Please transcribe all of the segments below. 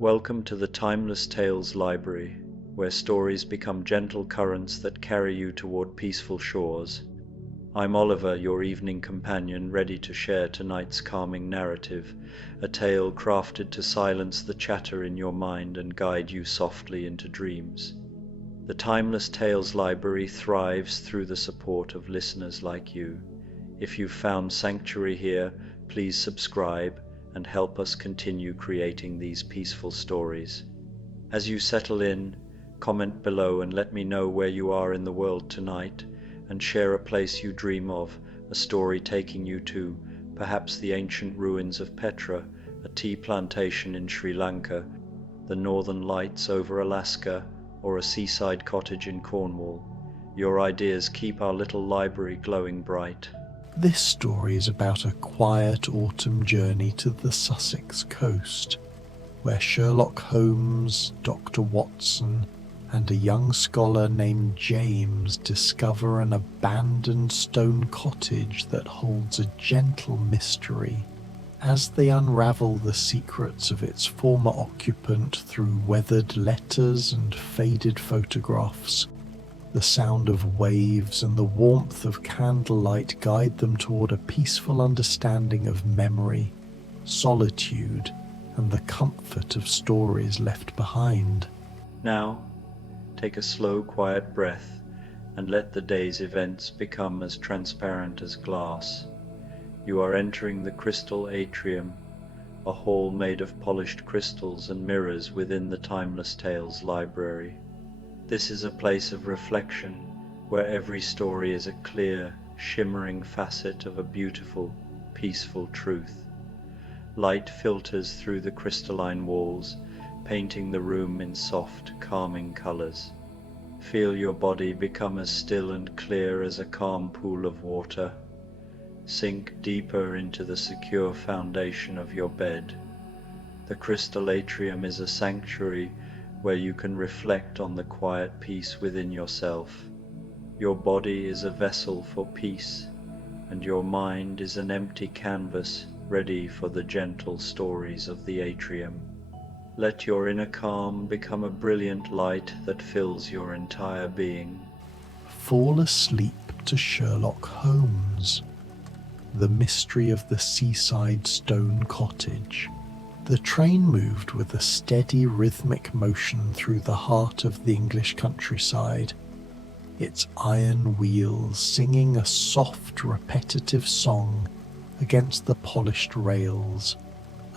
Welcome to the Timeless Tales Library, where stories become gentle currents that carry you toward peaceful shores. I'm Oliver, your evening companion, ready to share tonight's calming narrative, a tale crafted to silence the chatter in your mind and guide you softly into dreams. The Timeless Tales Library thrives through the support of listeners like you. If you've found sanctuary here, please subscribe and help us continue creating these peaceful stories. As you settle in, comment below and let me know where you are in the world tonight, and share a place you dream of, a story taking you to, perhaps the ancient ruins of Petra, a tea plantation in Sri Lanka, the northern lights over Alaska, or a seaside cottage in Cornwall. Your ideas keep our little library glowing bright. This story is about a quiet autumn journey to the Sussex coast, where Sherlock Holmes, Dr. Watson, and a young scholar named James discover an abandoned stone cottage that holds a gentle mystery. As they unravel the secrets of its former occupant through weathered letters and faded photographs, the sound of waves and the warmth of candlelight guide them toward a peaceful understanding of memory, solitude, and the comfort of stories left behind. Now, take a slow, quiet breath and let the day's events become as transparent as glass. You are entering the crystal atrium, a hall made of polished crystals and mirrors within the Timeless Tales Library. This is a place of reflection, where every story is a clear, shimmering facet of a beautiful, peaceful truth. Light filters through the crystalline walls, painting the room in soft, calming colors. Feel your body become as still and clear as a calm pool of water. Sink deeper into the secure foundation of your bed. The crystal atrium is a sanctuary where you can reflect on the quiet peace within yourself. Your body is a vessel for peace, and your mind is an empty canvas ready for the gentle stories of the atrium. Let your inner calm become a brilliant light that fills your entire being. Fall asleep to Sherlock Holmes, The Mystery of the Seaside Stone Cottage. The train moved with a steady rhythmic motion through the heart of the English countryside, its iron wheels singing a soft, repetitive song against the polished rails,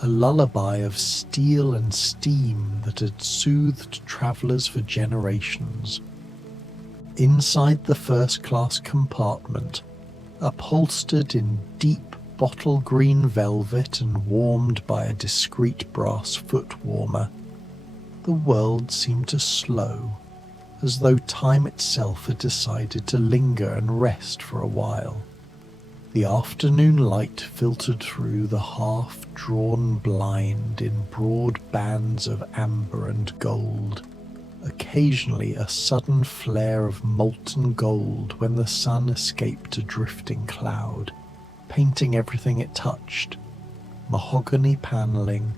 a lullaby of steel and steam that had soothed travellers for generations. Inside the first-class compartment, upholstered in deep bottle green velvet and warmed by a discreet brass foot warmer, the world seemed to slow, as though time itself had decided to linger and rest for a while. The afternoon light filtered through the half-drawn blind in broad bands of amber and gold, occasionally a sudden flare of molten gold when the sun escaped a drifting cloud, painting everything it touched. Mahogany panelling,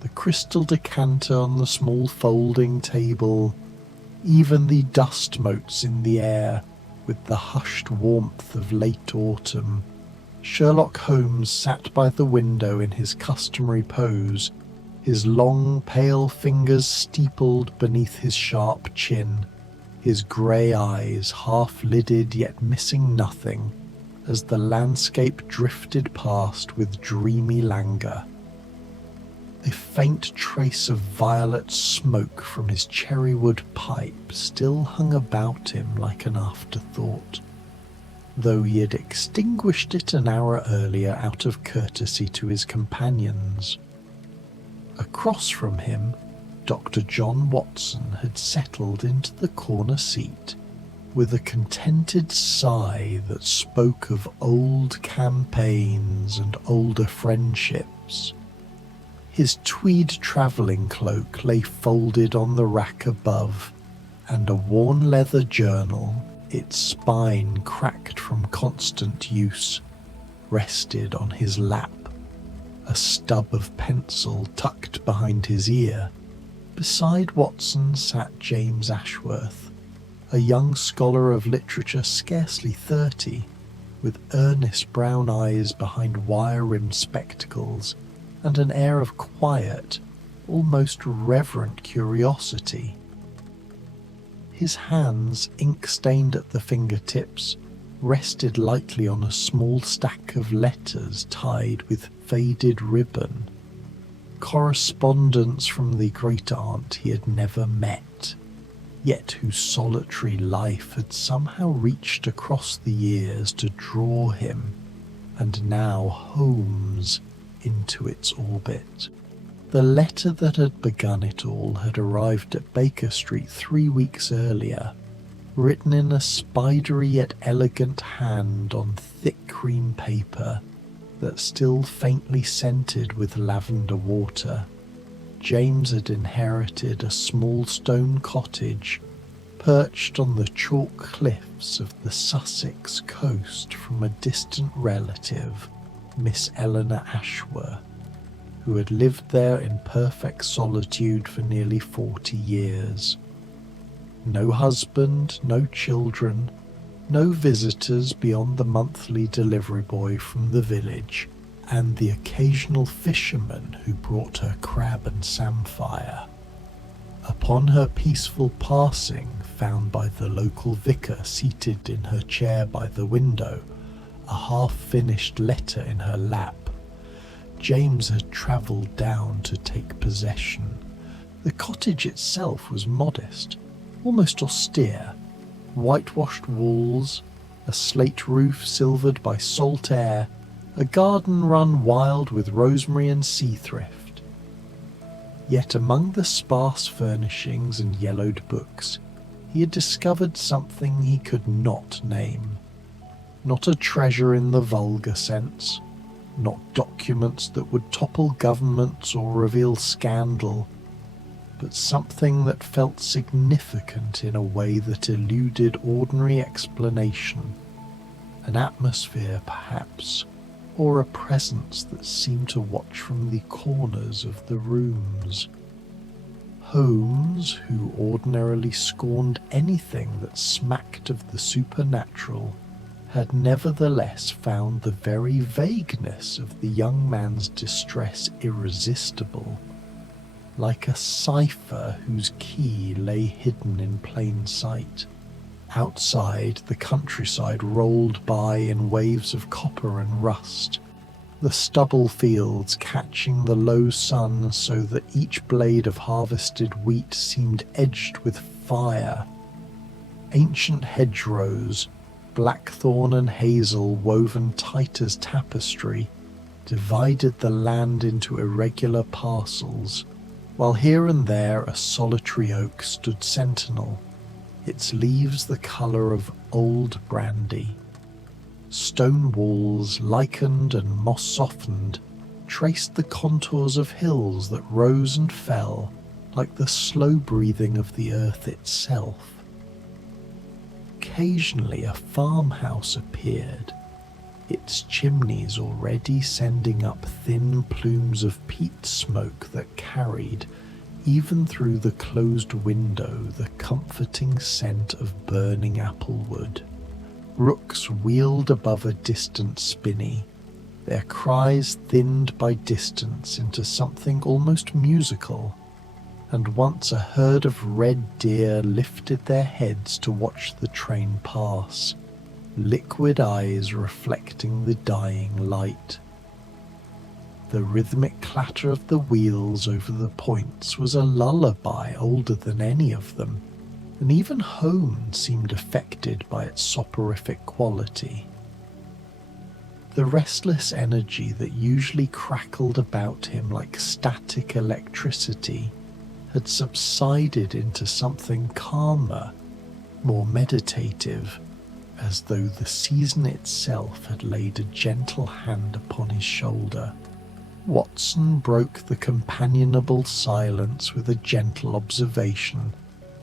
the crystal decanter on the small folding table, even the dust motes in the air with the hushed warmth of late autumn. Sherlock Holmes sat by the window in his customary pose, his long pale fingers steepled beneath his sharp chin, his grey eyes half-lidded yet missing nothing, as the landscape drifted past with dreamy languor. A faint trace of violet smoke from his cherrywood pipe still hung about him like an afterthought, though he had extinguished it an hour earlier out of courtesy to his companions. Across from him, Dr. John Watson had settled into the corner seat, with a contented sigh that spoke of old campaigns and older friendships. His tweed travelling cloak lay folded on the rack above, and a worn leather journal, its spine cracked from constant use, rested on his lap. A stub of pencil tucked behind his ear Beside Watson sat James Ashworth, a young scholar of literature scarcely 30, with earnest brown eyes behind wire-rimmed spectacles and an air of quiet, almost reverent curiosity. His hands, ink-stained at the fingertips, rested lightly on a small stack of letters tied with faded ribbon, correspondence from the great-aunt he had never met, yet whose solitary life had somehow reached across the years to draw him, and now Holmes, into its orbit. The letter that had begun it all had arrived at Baker Street 3 weeks earlier, written in a spidery yet elegant hand on thick cream paper that still faintly scented with lavender water. James had inherited a small stone cottage perched on the chalk cliffs of the Sussex coast from a distant relative, Miss Eleanor Ashworth, who had lived there in perfect solitude for nearly 40 years. No husband, no children, no visitors beyond the monthly delivery boy from the village and the occasional fisherman who brought her crab and samphire. Upon her peaceful passing, found by the local vicar seated in her chair by the window, a half-finished letter in her lap, James had travelled down to take possession. The cottage itself was modest, almost austere. Whitewashed walls, a slate roof silvered by salt air, a garden run wild with rosemary and sea thrift. Yet among the sparse furnishings and yellowed books, he had discovered something he could not name. Not a treasure in the vulgar sense, not documents that would topple governments or reveal scandal, but something that felt significant in a way that eluded ordinary explanation. An atmosphere, perhaps, or a presence that seemed to watch from the corners of the rooms. Holmes, who ordinarily scorned anything that smacked of the supernatural, had nevertheless found the very vagueness of the young man's distress irresistible, like a cipher whose key lay hidden in plain sight. Outside, the countryside rolled by in waves of copper and rust, the stubble fields catching the low sun so that each blade of harvested wheat seemed edged with fire. Ancient hedgerows, blackthorn and hazel woven tight as tapestry, divided the land into irregular parcels, while here and there a solitary oak stood sentinel, its leaves the colour of old brandy. Stone walls, lichened and moss-softened, traced the contours of hills that rose and fell like the slow breathing of the earth itself. Occasionally a farmhouse appeared, its chimneys already sending up thin plumes of peat smoke that carried, even through the closed window, the comforting scent of burning applewood. Rooks wheeled above a distant spinney, their cries thinned by distance into something almost musical, and once a herd of red deer lifted their heads to watch the train pass, liquid eyes reflecting the dying light. The rhythmic clatter of the wheels over the points was a lullaby older than any of them, and even Holmes seemed affected by its soporific quality. The restless energy that usually crackled about him like static electricity had subsided into something calmer, more meditative, as though the season itself had laid a gentle hand upon his shoulder. Watson broke the companionable silence with a gentle observation,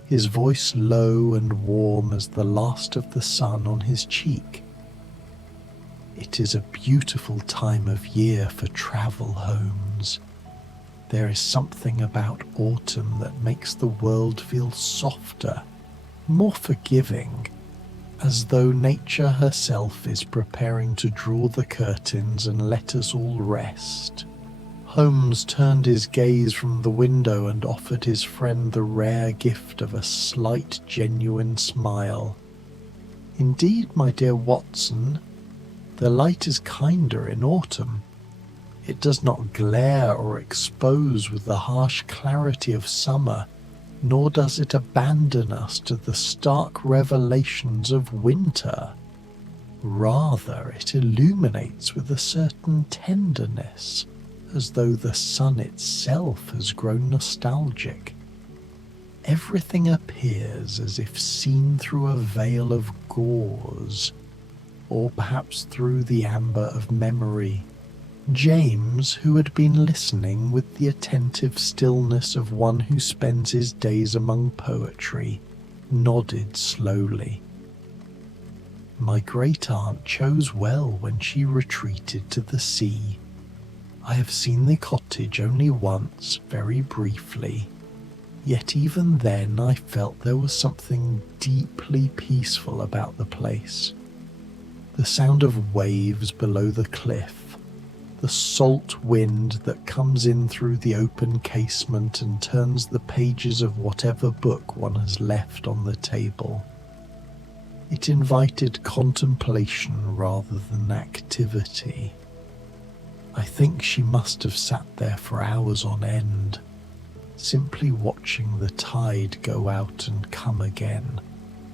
his voice low and warm as the last of the sun on his cheek. "It is a beautiful time of year for travel, Holmes. There is something about autumn that makes the world feel softer, more forgiving, as though nature herself is preparing to draw the curtains and let us all rest. Holmes turned his gaze from the window and offered his friend the rare gift of a slight, genuine smile. "Indeed, my dear Watson, the light is kinder in autumn. It does not glare or expose with the harsh clarity of summer, nor does it abandon us to the stark revelations of winter. Rather, it illuminates with a certain tenderness, as though the sun itself has grown nostalgic. Everything appears as if seen through a veil of gauze, or perhaps through the amber of memory." James, who had been listening with the attentive stillness of one who spends his days among poetry, nodded slowly. "My great-aunt chose well when she retreated to the sea. I have seen the cottage only once, very briefly, yet even then I felt there was something deeply peaceful about the place. The sound of waves below the cliff, the salt wind that comes in through the open casement and turns the pages of whatever book one has left on the table. It invited contemplation rather than activity. I think she must have sat there for hours on end, simply watching the tide go out and come again,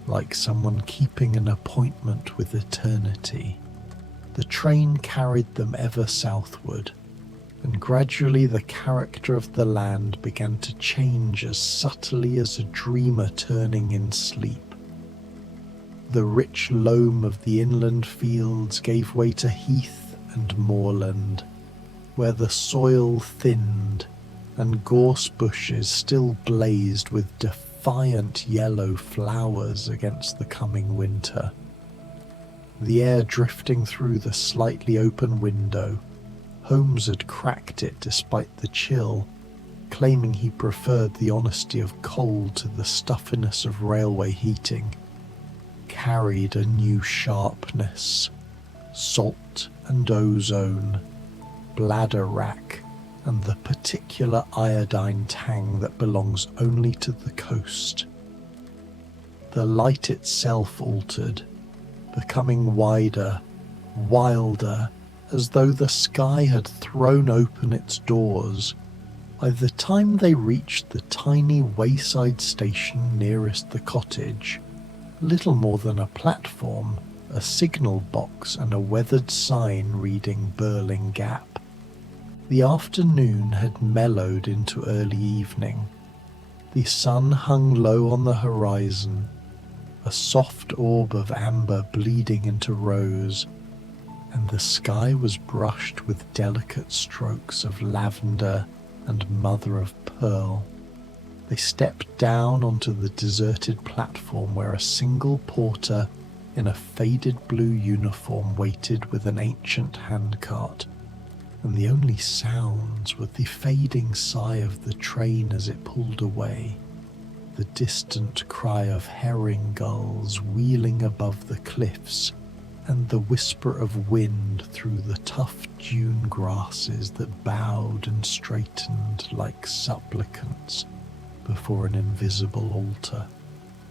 like someone keeping an appointment with eternity. The train carried them ever southward, and gradually the character of the land began to change as subtly as a dreamer turning in sleep. The rich loam of the inland fields gave way to heath and moorland, where the soil thinned and gorse bushes still blazed with defiant yellow flowers against the coming winter. The air drifting through the slightly open window, Holmes had cracked it despite the chill, claiming he preferred the honesty of coal to the stuffiness of railway heating, carried a new sharpness. Salt and ozone, bladder wrack, and the particular iodine tang that belongs only to the coast. The light itself altered, becoming wider, wilder, as though the sky had thrown open its doors. By the time they reached the tiny wayside station nearest the cottage, little more than a platform, a signal box and a weathered sign reading Burling Gap. The afternoon had mellowed into early evening. The sun hung low on the horizon, a soft orb of amber bleeding into rose, and the sky was brushed with delicate strokes of lavender and mother of pearl. They stepped down onto the deserted platform where a single porter in a faded blue uniform waited with an ancient handcart, and the only sounds were the fading sigh of the train as it pulled away, the distant cry of herring gulls wheeling above the cliffs, and the whisper of wind through the tough dune grasses that bowed and straightened like supplicants before an invisible altar.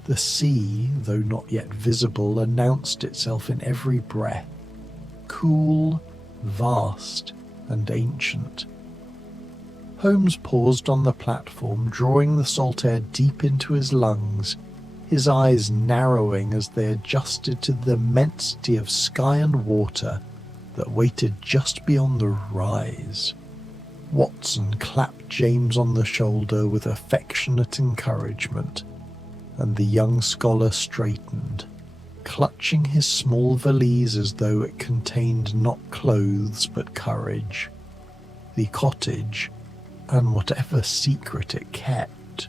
The sea, though not yet visible, announced itself in every breath, cool, vast, and ancient. Holmes paused on the platform, drawing the salt air deep into his lungs, his eyes narrowing as they adjusted to the immensity of sky and water that waited just beyond the rise. Watson clapped James on the shoulder with affectionate encouragement, and the young scholar straightened, clutching his small valise as though it contained not clothes but courage. The cottage, and whatever secret it kept,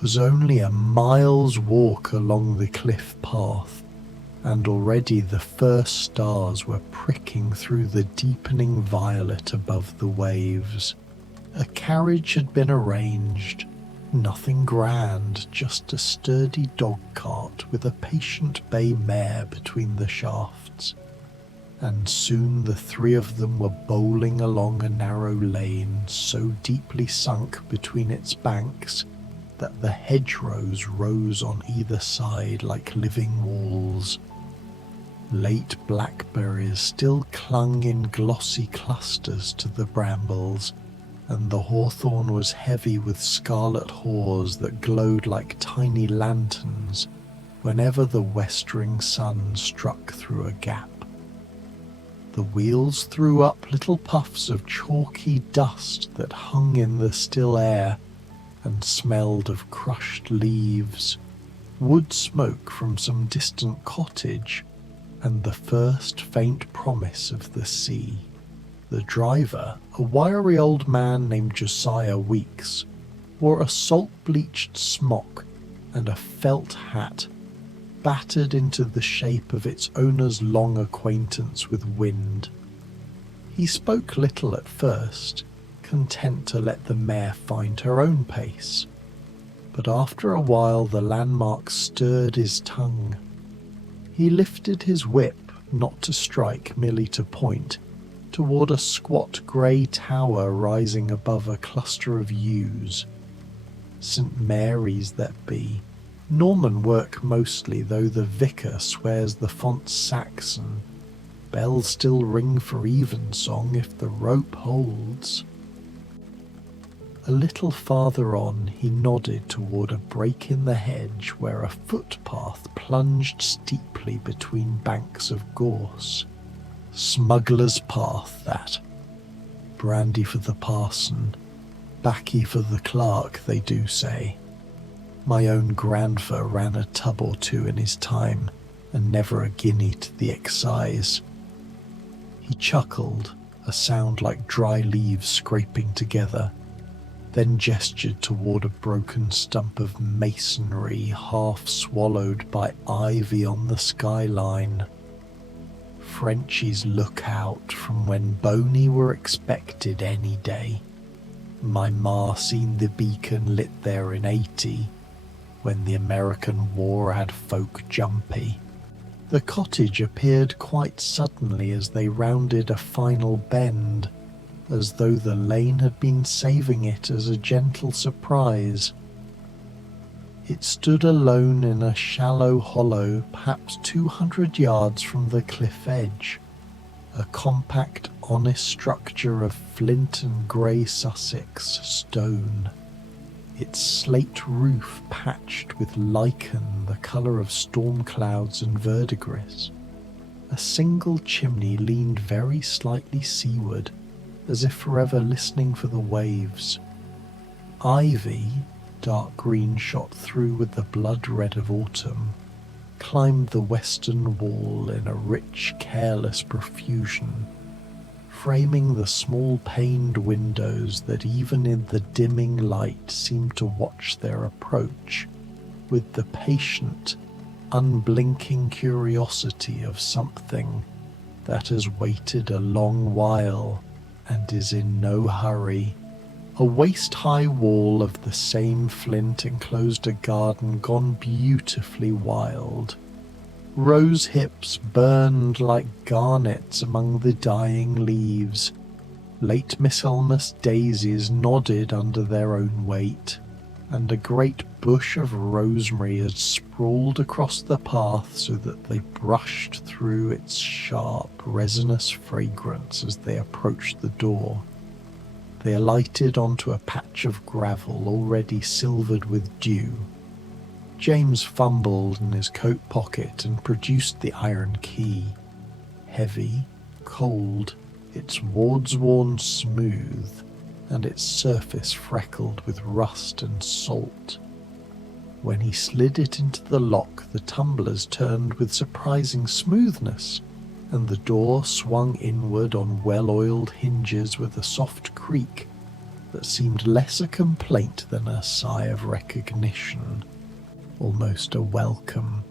was only a mile's walk along the cliff path, and already the first stars were pricking through the deepening violet above the waves. A carriage had been arranged, nothing grand, just a sturdy dog-cart with a patient bay mare between the shafts, and soon the three of them were bowling along a narrow lane so deeply sunk between its banks that the hedgerows rose on either side like living walls. Late blackberries still clung in glossy clusters to the brambles, and the hawthorn was heavy with scarlet haws that glowed like tiny lanterns whenever the westering sun struck through a gap. The wheels threw up little puffs of chalky dust that hung in the still air and smelled of crushed leaves, wood smoke from some distant cottage, and the first faint promise of the sea. The driver, a wiry old man named Josiah Weeks, wore a salt-bleached smock and a felt hat, battered into the shape of its owner's long acquaintance with wind. He spoke little at first, content to let the mare find her own pace, but after a while the landmark stirred his tongue. He lifted his whip, not to strike, merely to point, toward a squat grey tower rising above a cluster of yews. St. Mary's that be. Norman work mostly, though the vicar swears the font's Saxon. Bells still ring for evensong if the rope holds. A little farther on he nodded toward a break in the hedge where a footpath plunged steeply between banks of gorse. Smuggler's path, that. Brandy for the parson, baccy for the clerk, they do say. My own grandfer ran a tub or two in his time, and never a guinea to the excise. He chuckled, a sound like dry leaves scraping together, then gestured toward a broken stump of masonry half swallowed by ivy on the skyline. Frenchies look out from when Boney were expected any day. My ma seen the beacon lit there in '80, when the American war had folk jumpy. The cottage appeared quite suddenly as they rounded a final bend, as though the lane had been saving it as a gentle surprise. It stood alone in a shallow hollow, perhaps 200 yards from the cliff edge, a compact, honest structure of flint and grey Sussex stone, its slate roof patched with lichen the colour of storm clouds and verdigris. A single chimney leaned very slightly seaward, as if forever listening for the waves. Ivy, dark green shot through with the blood red of autumn, climbed the western wall in a rich, careless profusion, framing the small paned windows that even in the dimming light seemed to watch their approach with the patient, unblinking curiosity of something that has waited a long while and is in no hurry. A waist-high wall of the same flint enclosed a garden gone beautifully wild. Rose hips burned like garnets among the dying leaves. Late Michaelmas daisies nodded under their own weight, and a great bush of rosemary had sprawled across the path so that they brushed through its sharp, resinous fragrance as they approached the door. They alighted onto a patch of gravel already silvered with dew. James fumbled in his coat pocket and produced the iron key. Heavy, cold, its wards worn smooth, and its surface freckled with rust and salt. When he slid it into the lock, the tumblers turned with surprising smoothness, and the door swung inward on well-oiled hinges with a soft creak that seemed less a complaint than a sigh of recognition, almost a welcome.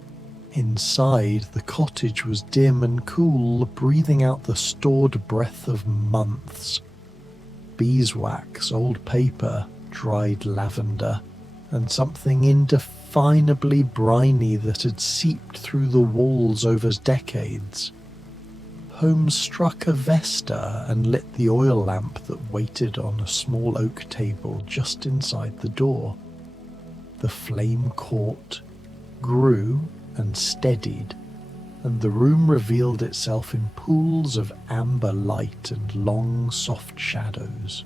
Inside, the cottage was dim and cool, breathing out the stored breath of months. beeswax, old paper, dried lavender, and something indefinably briny that had seeped through the walls over decades. Holmes struck a Vesta and lit the oil lamp that waited on a small oak table just inside the door. The flame caught, grew, and steadied, and the room revealed itself in pools of amber light and long, soft shadows.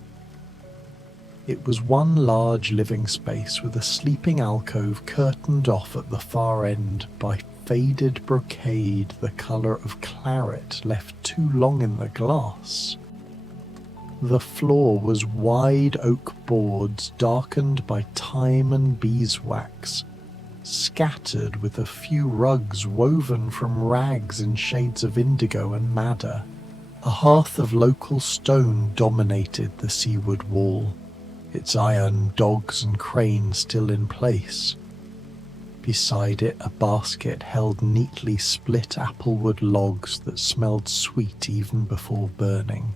It was one large living space with a sleeping alcove curtained off at the far end by faded brocade the colour of claret left too long in the glass. The floor was wide oak boards darkened by time and beeswax, scattered with a few rugs woven from rags in shades of indigo and madder. A hearth of local stone dominated the seaward wall, its iron dogs and cranes still in place. Beside it, a basket held neatly split applewood logs that smelled sweet even before burning.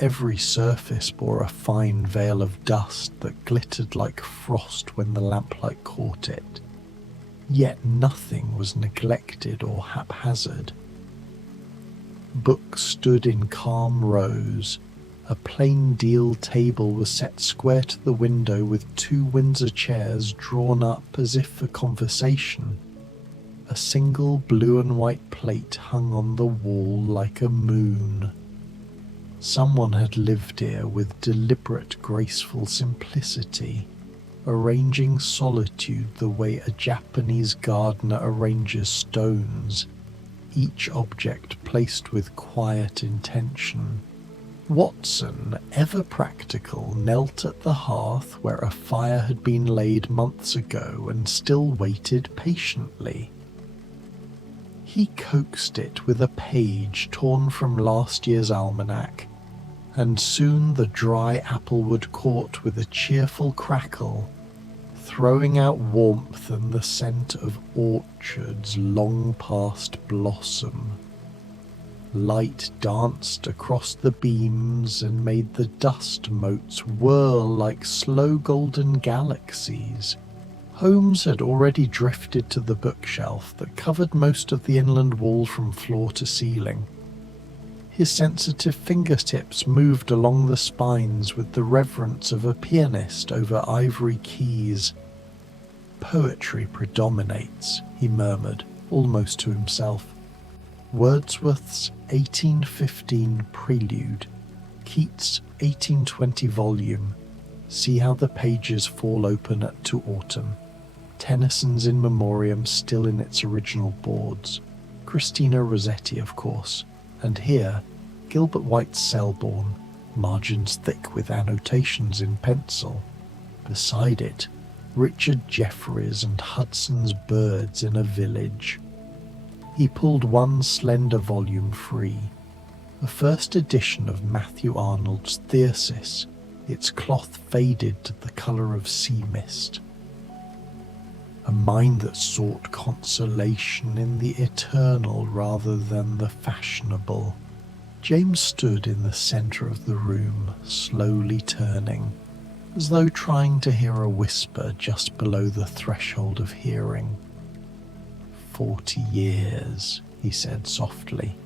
Every surface bore a fine veil of dust that glittered like frost when the lamplight caught it. Yet nothing was neglected or haphazard. Books stood in calm rows. A plain deal table was set square to the window with 2 Windsor chairs drawn up as if for conversation. A single blue and white plate hung on the wall like a moon. Someone had lived here with deliberate, graceful simplicity, arranging solitude the way a Japanese gardener arranges stones, each object placed with quiet intention. Watson, ever practical, knelt at the hearth where a fire had been laid months ago and still waited patiently. He coaxed it with a page torn from last year's almanac, and soon the dry applewood caught with a cheerful crackle, throwing out warmth and the scent of orchards long past blossom. Light danced across the beams and made the dust motes whirl like slow golden galaxies. Holmes had already drifted to the bookshelf that covered most of the inland wall from floor to ceiling. His sensitive fingertips moved along the spines with the reverence of a pianist over ivory keys. "Poetry predominates," he murmured, almost to himself. Wordsworth's 1815 Prelude, Keats' 1820 volume. See how the pages fall open to autumn. Tennyson's In Memoriam still in its original boards. Christina Rossetti, of course. And here, Gilbert White's Selborne, margins thick with annotations in pencil. Beside it, Richard Jefferies and Hudson's Birds in a Village. He pulled one slender volume free, a first edition of Matthew Arnold's Thyrsis, its cloth faded to the colour of sea mist. A mind that sought consolation in the eternal rather than the fashionable. James stood in the centre of the room, slowly turning, as though trying to hear a whisper just below the threshold of hearing. 40 years, he said softly.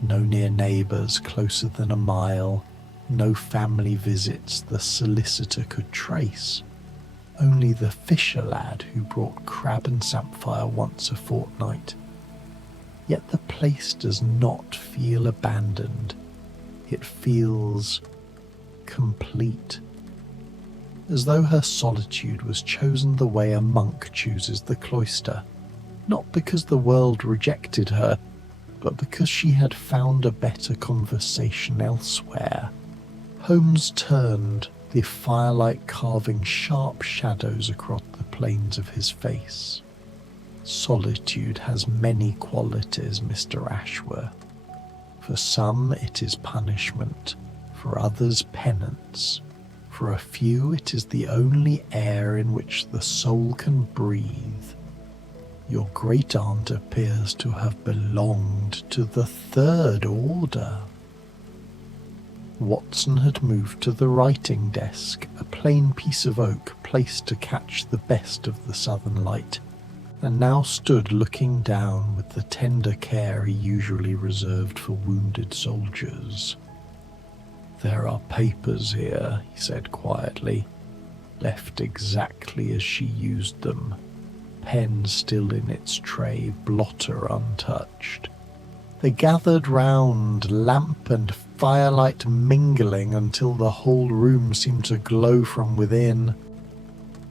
No near neighbours closer than a mile, no family visits the solicitor could trace. Only the fisher lad who brought crab and samphire once a fortnight. Yet the place does not feel abandoned. It feels complete. As though her solitude was chosen the way a monk chooses the cloister. Not because the world rejected her, but because she had found a better conversation elsewhere. Holmes turned, the firelight carving sharp shadows across the planes of his face. Solitude has many qualities, Mr. Ashworth. For some it is punishment, for others penance. For a few it is the only air in which the soul can breathe. Your great-aunt appears to have belonged to the third order. Watson had moved to the writing desk, a plain piece of oak placed to catch the best of the southern light, and now stood looking down with the tender care he usually reserved for wounded soldiers. "There are papers here," he said quietly, "left exactly as she used them, pen still in its tray, blotter untouched." They gathered round, lamp and firelight mingling until the whole room seemed to glow from within.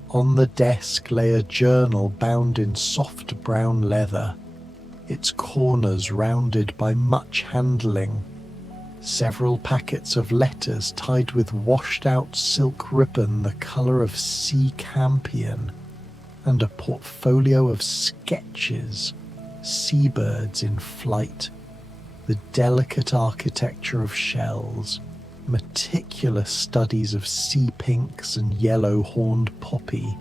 On the desk lay a journal bound in soft brown leather, its corners rounded by much handling, several packets of letters tied with washed-out silk ribbon the colour of sea campion, and a portfolio of sketches, seabirds in flight, the delicate architecture of shells, meticulous studies of sea pinks and yellow-horned poppy,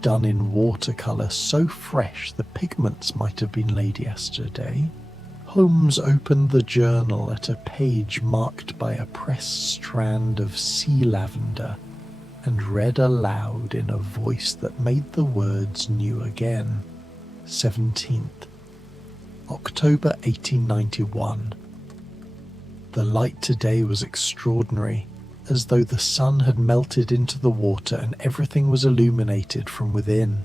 done in watercolour so fresh the pigments might have been laid yesterday. Holmes opened the journal at a page marked by a pressed strand of sea lavender and read aloud in a voice that made the words new again. 17th October 1891. The light today was extraordinary, as though the sun had melted into the water and everything was illuminated from within.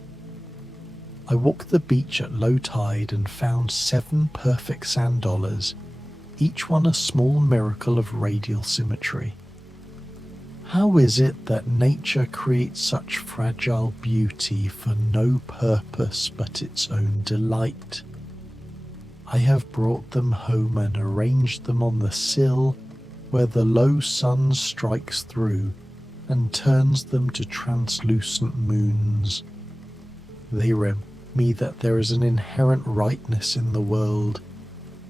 I walked the beach at low tide and found 7 perfect sand dollars, each one a small miracle of radial symmetry. How is it that nature creates such fragile beauty for no purpose but its own delight? I have brought them home and arranged them on the sill where the low sun strikes through and turns them to translucent moons. They remind me that there is an inherent rightness in the world,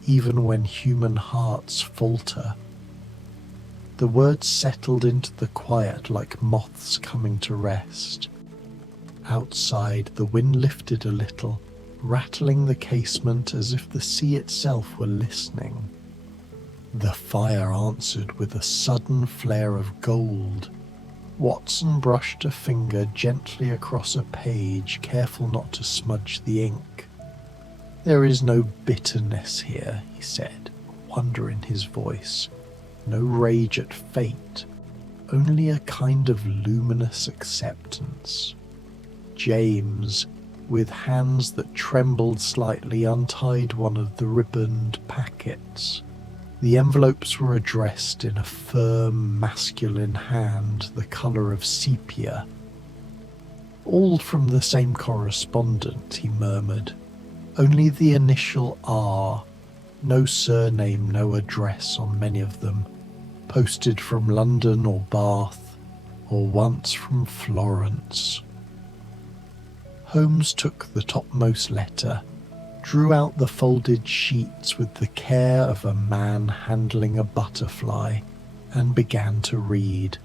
even when human hearts falter. The words settled into the quiet like moths coming to rest. Outside, the wind lifted a little, rattling the casement as if the sea itself were listening. The fire answered with a sudden flare of gold. Watson brushed a finger gently across a page, careful not to smudge the ink. "There is no bitterness here," he said, wonder in his voice. "No rage at fate, only a kind of luminous acceptance." James, with hands that trembled slightly, untied one of the ribboned packets. The envelopes were addressed in a firm, masculine hand, the colour of sepia. "All from the same correspondent," he murmured. "Only the initial R. No surname, no address on many of them. Posted from London or Bath, or once from Florence." Holmes took the topmost letter, drew out the folded sheets with the care of a man handling a butterfly, and began to read.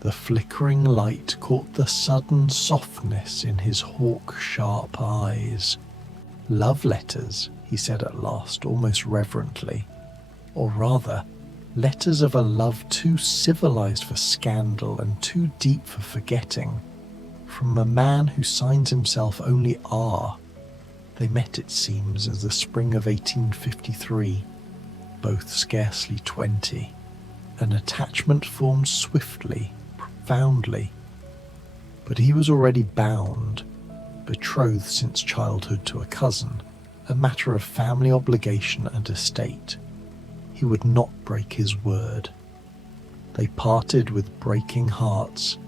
The flickering light caught the sudden softness in his hawk-sharp eyes. "Love letters," he said at last, almost reverently. "Or rather, letters of a love too civilized for scandal and too deep for forgetting. From a man who signs himself only R. They met, it seems, in the spring of 1853, both scarcely 20. An attachment formed swiftly, profoundly. But he was already bound, betrothed since childhood to a cousin, a matter of family obligation and estate. He would not break his word. They parted with breaking hearts,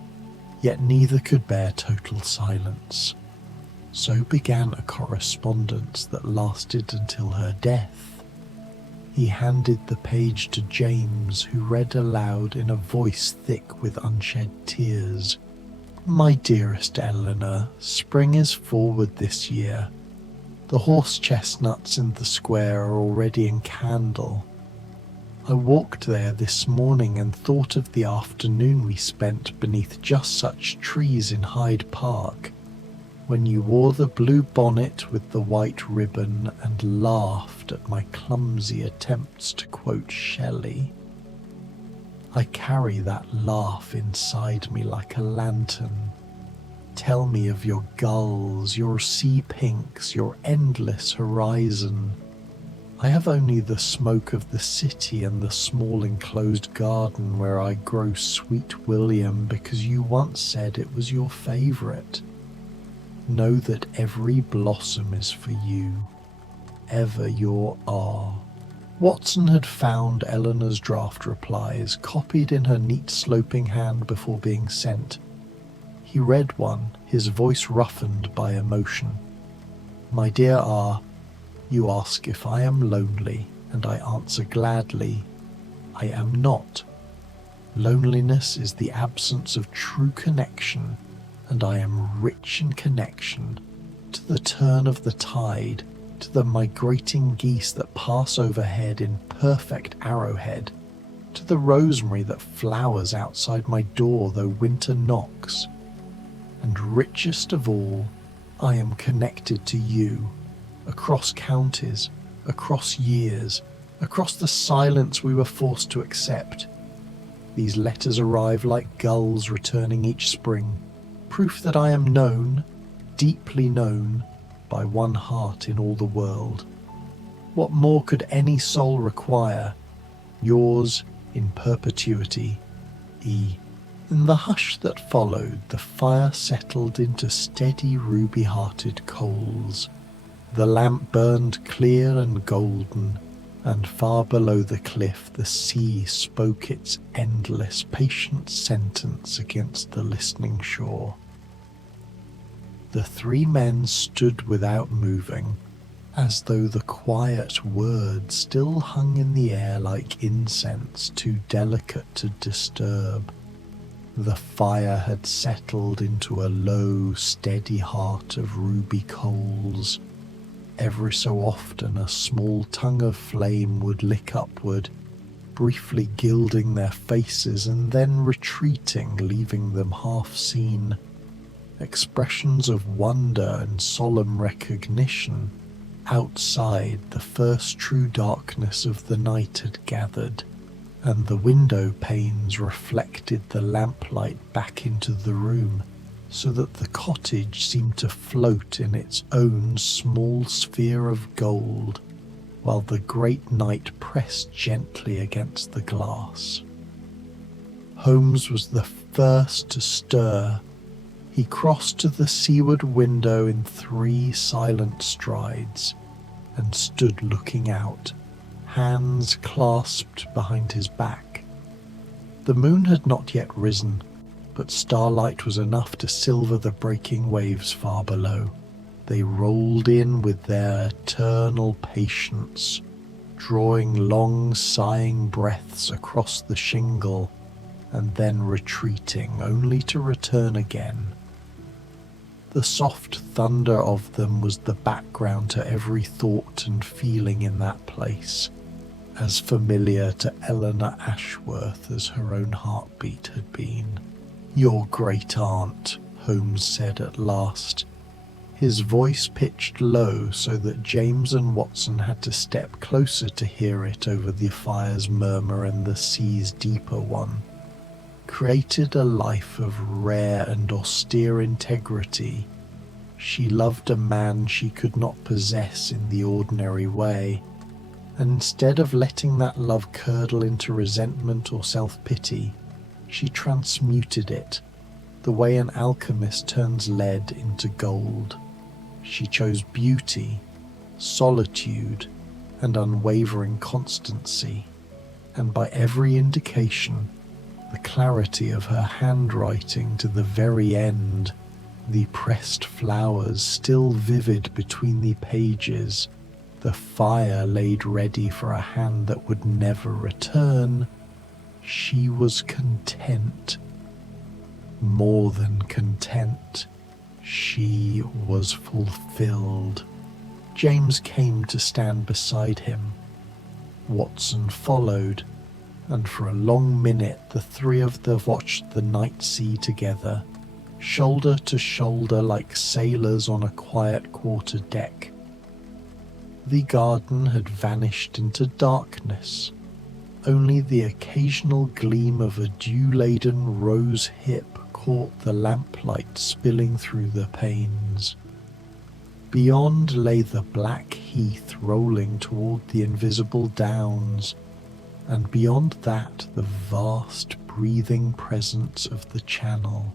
yet neither could bear total silence. So began a correspondence that lasted until her death. He handed the page to James, who read aloud in a voice thick with unshed tears. "My dearest Eleanor, spring is forward this year. The horse-chestnuts in the square are already in candle. I walked there this morning and thought of the afternoon we spent beneath just such trees in Hyde Park, when you wore the blue bonnet with the white ribbon and laughed at my clumsy attempts to quote Shelley. I carry that laugh inside me like a lantern. Tell me of your gulls, your sea pinks, your endless horizon. I have only the smoke of the city and the small enclosed garden where I grow Sweet William because you once said it was your favourite. Know that every blossom is for you, ever your R. Watson had found Eleanor's draft replies, copied in her neat sloping hand before being sent. He read one, his voice roughened by emotion. My dear R, you ask if I am lonely, and I answer gladly, I am not. Loneliness is the absence of true connection, and I am rich in connection, to the turn of the tide, to the migrating geese that pass overhead in perfect arrowhead, to the rosemary that flowers outside my door though winter knocks. And richest of all, I am connected to you, across counties, across years, across the silence we were forced to accept. These letters arrive like gulls returning each spring, proof that I am known, deeply known, by one heart in all the world. What more could any soul require? Yours in perpetuity, E. In the hush that followed, the fire settled into steady ruby-hearted coals. The lamp burned clear and golden, and far below the cliff the sea spoke its endless, patient sentence against the listening shore. The three men stood without moving, as though the quiet words still hung in the air like incense too delicate to disturb. The fire had settled into a low, steady heart of ruby coals. Every so often a small tongue of flame would lick upward, briefly gilding their faces and then retreating, leaving them half seen. Expressions of wonder and solemn recognition. Outside, the first true darkness of the night had gathered, and the window panes reflected the lamplight back into the room, so that the cottage seemed to float in its own small sphere of gold, while the great night pressed gently against the glass. Holmes was the first to stir. He crossed to the seaward window in 3 silent strides, and stood looking out, hands clasped behind his back. The moon had not yet risen, but starlight was enough to silver the breaking waves far below. They rolled in with their eternal patience, drawing long sighing breaths across the shingle, and then retreating, only to return again. The soft thunder of them was the background to every thought and feeling in that place, as familiar to Eleanor Ashworth as her own heartbeat had been. Your great aunt, Holmes said at last, his voice pitched low so that James and Watson had to step closer to hear it over the fire's murmur and the sea's deeper one, created a life of rare and austere integrity. She loved a man she could not possess in the ordinary way, and instead of letting that love curdle into resentment or self-pity, she transmuted it, the way an alchemist turns lead into gold. She chose beauty, solitude, and unwavering constancy, and by every indication, the clarity of her handwriting to the very end, the pressed flowers still vivid between the pages, the fire laid ready for a hand that would never return, she was content. More than content, she was fulfilled. James came to stand beside him. Watson followed, and for a long minute the three of them watched the night sea together, shoulder to shoulder like sailors on a quiet quarter deck. The garden had vanished into darkness. Only the occasional gleam of a dew-laden rose hip caught the lamplight spilling through the panes. Beyond lay the black heath rolling toward the invisible downs, and beyond that the vast breathing presence of the Channel.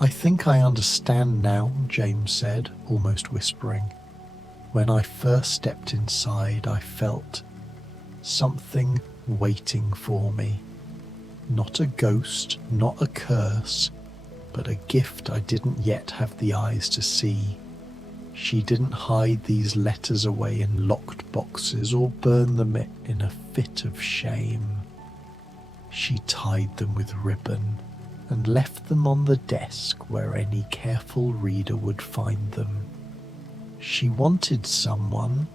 "I think I understand now," James said, almost whispering. "When I first stepped inside, I felt something waiting for me. Not a ghost, not a curse, but a gift I didn't yet have the eyes to see. She didn't hide these letters away in locked boxes or burn them in a fit of shame. She tied them with ribbon and left them on the desk where any careful reader would find them. She wanted someone,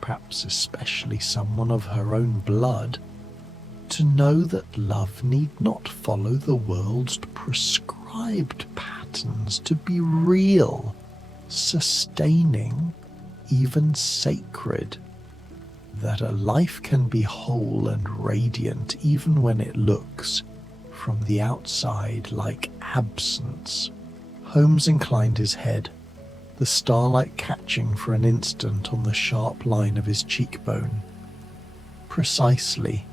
perhaps especially someone of her own blood, to know that love need not follow the world's prescribed patterns, to be real, sustaining, even sacred, that a life can be whole and radiant even when it looks, from the outside, like absence." Holmes inclined his head, the starlight catching for an instant on the sharp line of his cheekbone. Precisely.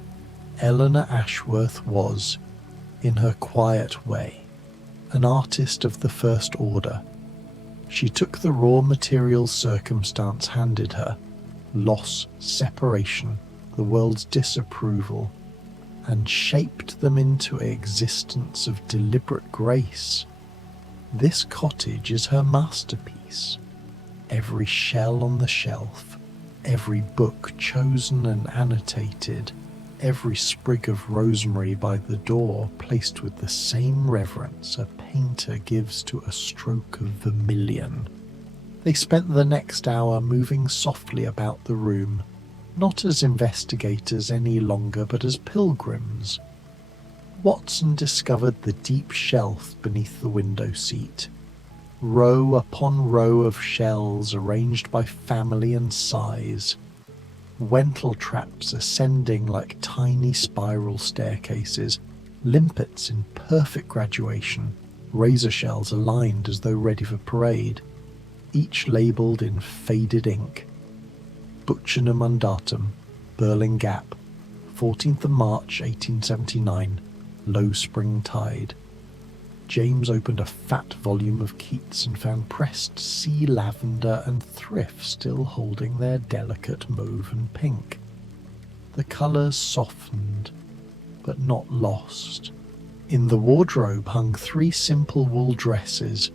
Eleanor Ashworth was, in her quiet way, an artist of the first order. She took the raw materials circumstance handed her, loss, separation, the world's disapproval, and shaped them into an existence of deliberate grace. This cottage is her masterpiece. Every shell on the shelf, every book chosen and annotated, every sprig of rosemary by the door placed with the same reverence a painter gives to a stroke of vermilion. They spent the next hour moving softly about the room, not as investigators any longer, but as pilgrims. Watson discovered the deep shelf beneath the window seat. Row upon row of shells arranged by family and size. Wentel traps ascending like tiny spiral staircases, limpets in perfect graduation, razor shells aligned as though ready for parade, each labelled in faded ink. Buchanum Undatum, Burling Gap, 14th of March 1879, low spring tide. James opened a fat volume of Keats and found pressed sea lavender and thrift still holding their delicate mauve and pink. The colours softened, but not lost. In the wardrobe hung 3 simple wool dresses,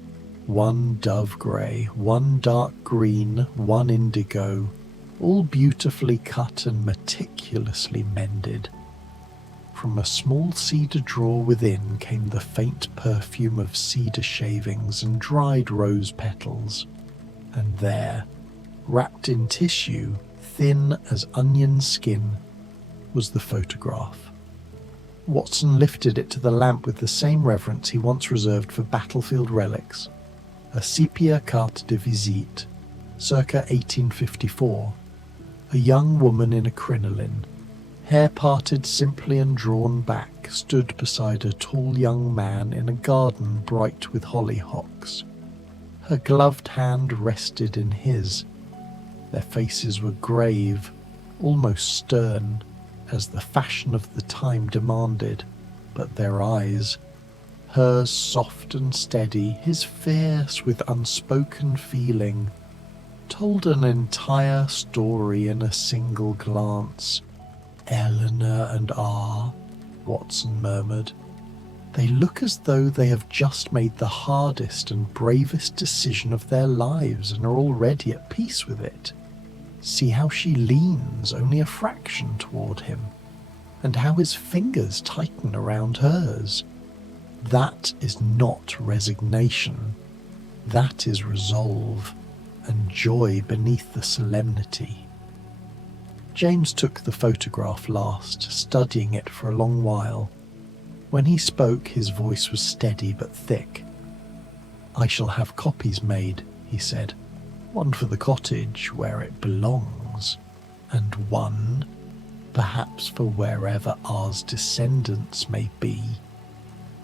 one dove grey, one dark green, one indigo, all beautifully cut and meticulously mended. From a small cedar drawer within came the faint perfume of cedar shavings and dried rose petals. And there, wrapped in tissue, thin as onion skin, was the photograph. Watson lifted it to the lamp with the same reverence he once reserved for battlefield relics. A sepia carte de visite, circa 1854. A young woman in a crinoline, hair parted simply and drawn back, stood beside a tall young man in a garden bright with hollyhocks. Her gloved hand rested in his. Their faces were grave, almost stern, as the fashion of the time demanded, but their eyes, hers soft and steady, his fierce with unspoken feeling, told an entire story in a single glance. "Eleanor and R," Watson murmured. "They look as though they have just made the hardest and bravest decision of their lives and are already at peace with it. See how she leans only a fraction toward him, and how his fingers tighten around hers. That is not resignation. That is resolve, and joy beneath the solemnity." James took the photograph last, studying it for a long while. When he spoke, his voice was steady but thick. "I shall have copies made," he said. "One for the cottage, where it belongs, and one, perhaps for wherever ours descendants may be,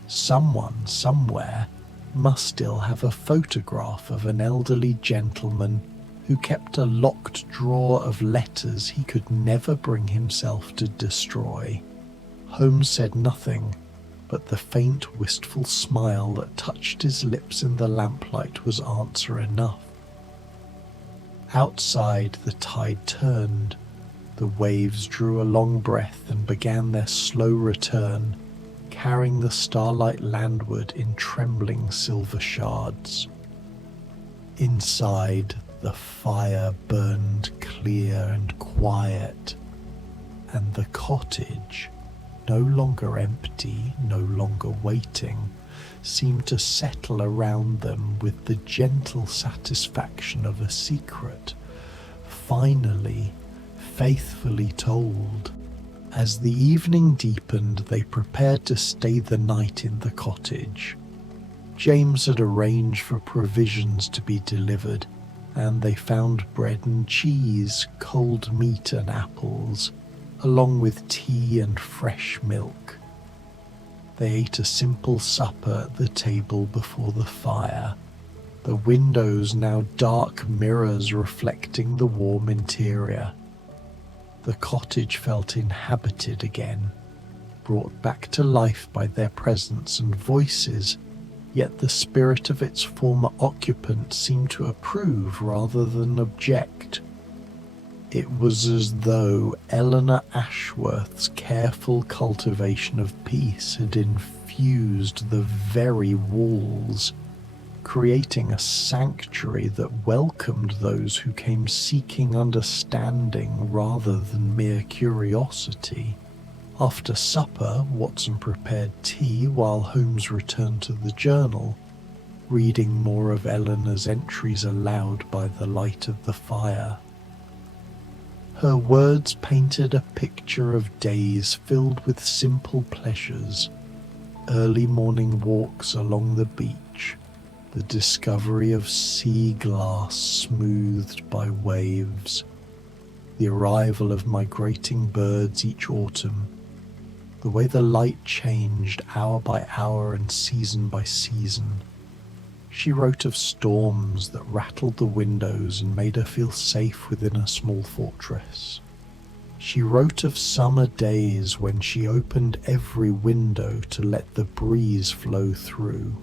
someone somewhere must still have a photograph of an elderly gentleman who kept a locked drawer of letters he could never bring himself to destroy. Holmes said nothing, but the faint, wistful smile that touched his lips in the lamplight was answer enough. Outside, the tide turned. The waves drew a long breath and began their slow return, carrying the starlight landward in trembling silver shards. Inside, the fire burned clear and quiet, and the cottage, no longer empty, no longer waiting, seemed to settle around them with the gentle satisfaction of a secret, finally, faithfully told. As the evening deepened, they prepared to stay the night in the cottage. James had arranged for provisions to be delivered, and they found bread and cheese, cold meat and apples, along with tea and fresh milk. They ate a simple supper at the table before the fire, the windows now dark mirrors reflecting the warm interior. The cottage felt inhabited again, brought back to life by their presence and voices, yet the spirit of its former occupant seemed to approve rather than object. It was as though Eleanor Ashworth's careful cultivation of peace had infused the very walls, creating a sanctuary that welcomed those who came seeking understanding rather than mere curiosity. After supper, Watson prepared tea while Holmes returned to the journal, reading more of Eleanor's entries aloud by the light of the fire. Her words painted a picture of days filled with simple pleasures, early morning walks along the beach, the discovery of sea glass smoothed by waves, the arrival of migrating birds each autumn, the way the light changed hour by hour and season by season. She wrote of storms that rattled the windows and made her feel safe within a small fortress. She wrote of summer days when she opened every window to let the breeze flow through.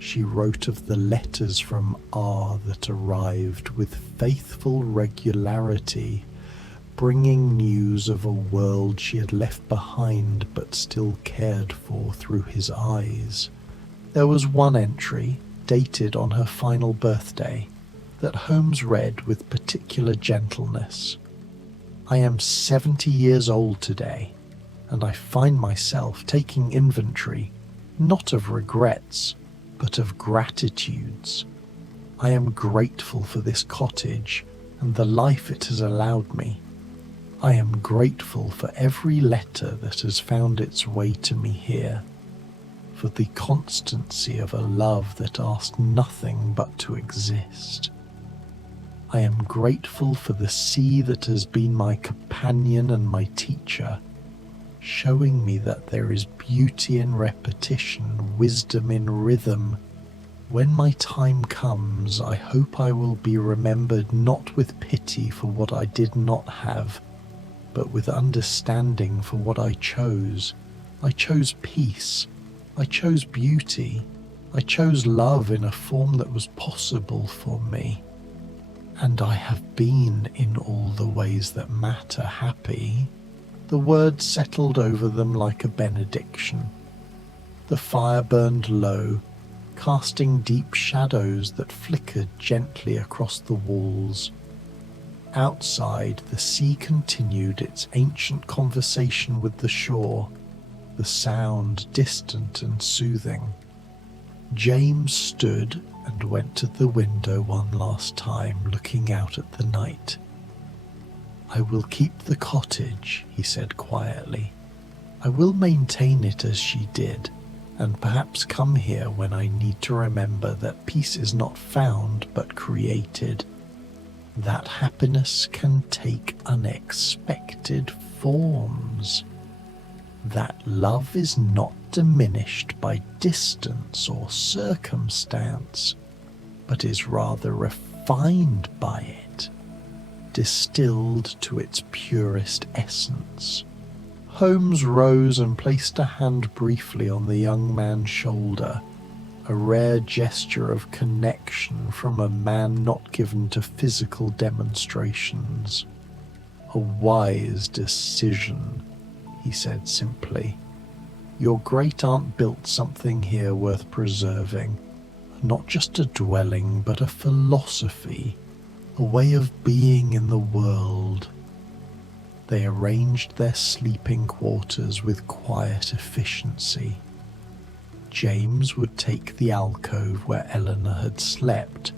She wrote of the letters from R that arrived with faithful regularity, bringing news of a world she had left behind but still cared for through his eyes. There was one entry, dated on her final birthday, that Holmes read with particular gentleness. I am 70 years old today, and I find myself taking inventory, not of regrets, but of gratitudes. I am grateful for this cottage and the life it has allowed me. I am grateful for every letter that has found its way to me here, for the constancy of a love that asked nothing but to exist. I am grateful for the sea that has been my companion and my teacher, showing me that there is beauty in repetition, wisdom in rhythm. When my time comes, I hope I will be remembered not with pity for what I did not have, but with understanding for what I chose. I chose peace. I chose beauty. I chose love in a form that was possible for me. And I have been, in all the ways that matter, happy. The words settled over them like a benediction. The fire burned low, casting deep shadows that flickered gently across the walls. Outside, the sea continued its ancient conversation with the shore, the sound distant and soothing. James stood and went to the window one last time, looking out at the night. I will keep the cottage, he said quietly. I will maintain it as she did, and perhaps come here when I need to remember that peace is not found but created, that happiness can take unexpected forms. That love is not diminished by distance or circumstance, but is rather refined by it, distilled to its purest essence. Holmes rose and placed a hand briefly on the young man's shoulder, a rare gesture of connection from a man not given to physical demonstrations. "A wise decision," he said simply. "Your great-aunt built something here worth preserving. Not just a dwelling, but a philosophy, a way of being in the world." They arranged their sleeping quarters with quiet efficiency. James would take the alcove where Eleanor had slept,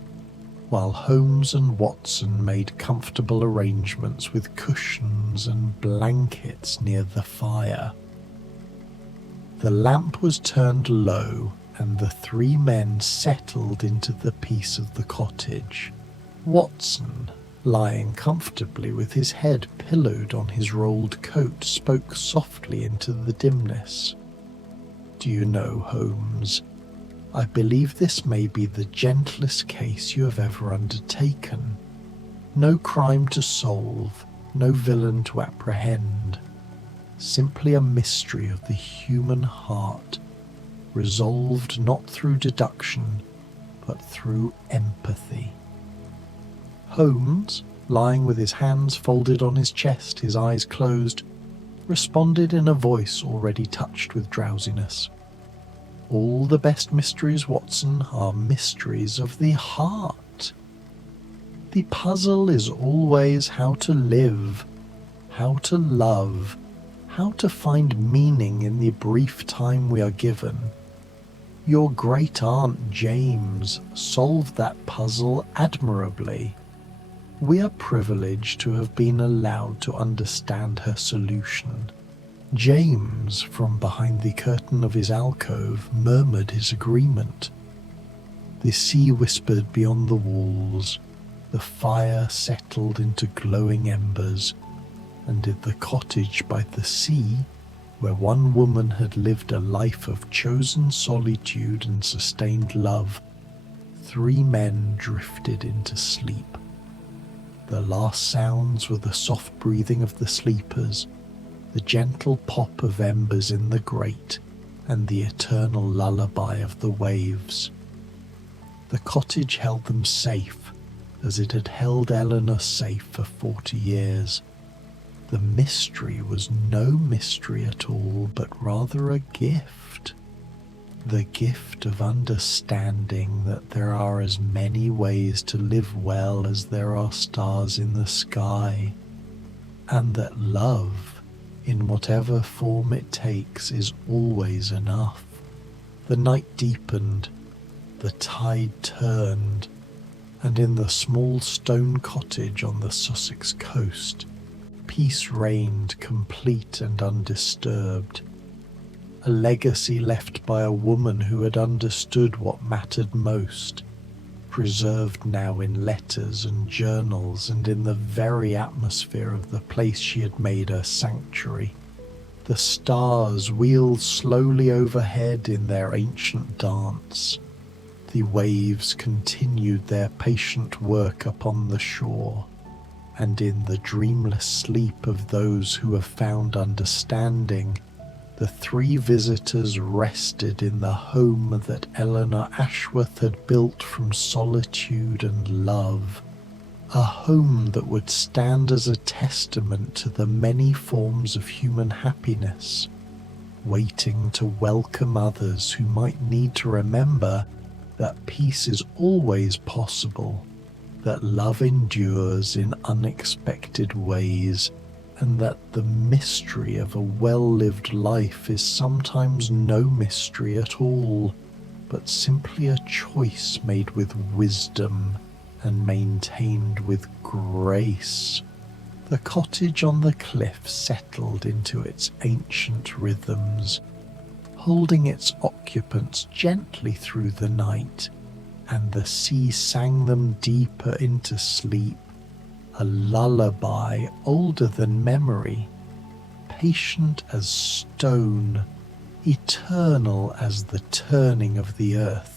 while Holmes and Watson made comfortable arrangements with cushions and blankets near the fire. The lamp was turned low, and the three men settled into the peace of the cottage. Watson, lying comfortably with his head pillowed on his rolled coat, spoke softly into the dimness. "Do you know, Holmes, I believe this may be the gentlest case you have ever undertaken. No crime to solve, no villain to apprehend. Simply a mystery of the human heart, resolved not through deduction, but through empathy." Holmes, lying with his hands folded on his chest, his eyes closed, responded in a voice already touched with drowsiness. "All the best mysteries, Watson, are mysteries of the heart. The puzzle is always how to live, how to love, how to find meaning in the brief time we are given. Your great-aunt James solved that puzzle admirably. We are privileged to have been allowed to understand her solution." James, from behind the curtain of his alcove, murmured his agreement. The sea whispered beyond the walls, the fire settled into glowing embers, and in the cottage by the sea, where one woman had lived a life of chosen solitude and sustained love, three men drifted into sleep. The last sounds were the soft breathing of the sleepers, the gentle pop of embers in the grate, and the eternal lullaby of the waves. The cottage held them safe, as it had held Eleanor safe for 40 years. The mystery was no mystery at all, but rather a gift. The gift of understanding that there are as many ways to live well as there are stars in the sky, and that love, in whatever form it takes, is always enough. The night deepened, the tide turned, and in the small stone cottage on the Sussex coast, peace reigned complete and undisturbed. A legacy left by a woman who had understood what mattered most, preserved now in letters and journals and in the very atmosphere of the place she had made her sanctuary. The stars wheeled slowly overhead in their ancient dance. The waves continued their patient work upon the shore, and in the dreamless sleep of those who have found understanding, the three visitors rested in the home that Eleanor Ashworth had built from solitude and love, a home that would stand as a testament to the many forms of human happiness, waiting to welcome others who might need to remember that peace is always possible, that love endures in unexpected ways, and that the mystery of a well-lived life is sometimes no mystery at all, but simply a choice made with wisdom and maintained with grace. The cottage on the cliff settled into its ancient rhythms, holding its occupants gently through the night, and the sea sang them deeper into sleep, a lullaby older than memory, patient as stone, eternal as the turning of the earth.